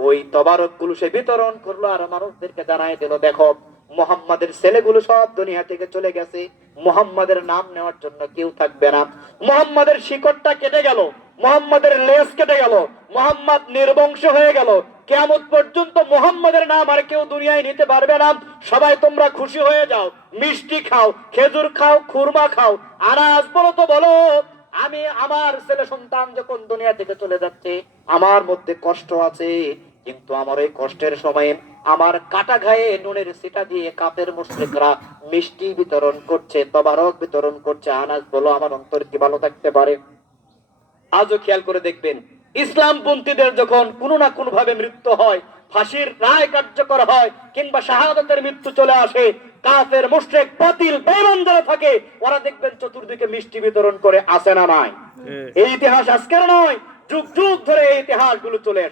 ওই তবারক গুলো সে বিতরণ করলো আর মানুষদেরকে জানাই দিল, দেখো মুহাম্মাদের ছেলেগুলো সব দুনিয়া থেকে চলে গেছে, মুহাম্মাদের নাম নেওয়ার জন্য কেউ থাকবে না। মুহাম্মাদের শিকড়টা কেটে গেল, মুহাম্মাদের লেজ কেটে গেল, মুহাম্মদ নির্বংশ হয়ে গেল। কিয়ামত পর্যন্ত মুহাম্মাদের নাম আর কেউ দুনিয়ায় নিতে পারবে না। সবাই তোমরা খুশি হয়ে যাও, মিষ্টি খাও, খেজুর খাও, খুরমা খাও। আনাস বলো তো বলো, আমি আমার ছেলে সন্তান যখন দুনিয়া থেকে চলে যাচ্ছে, আমার মধ্যে কষ্ট আছে, কিন্তু আমার এই কষ্টের সময়ে আমার কাটা গায়ে নুনের ছিটা দিয়ে কাফের মুশরিকরা মিষ্টি বিতরণ করছে, তবারক বিতরণ করছে। আনাস বলো আমার অন্তর কি ভালো থাকতে পারে? আজও খেয়াল করে দেখবেন, ইসলামপন্থীদের যখন কোনো না কোনো ভাবে মৃত্যু হয়, ফাঁসির রায় কার্যকর হয় কিংবা শাহাদাতের মৃত্যু চলে আসে, কাফের মুশরিক বাতিল বেঈমান যারা থাকে ওরা দেখবেন চতুর্দিকে মিষ্টি বিতরণ করে, আসে না নাই? এই ইতিহাস আজকের নয়, যুগ যুগ ধরে এই ইতিহাসগুলো চলে আসে।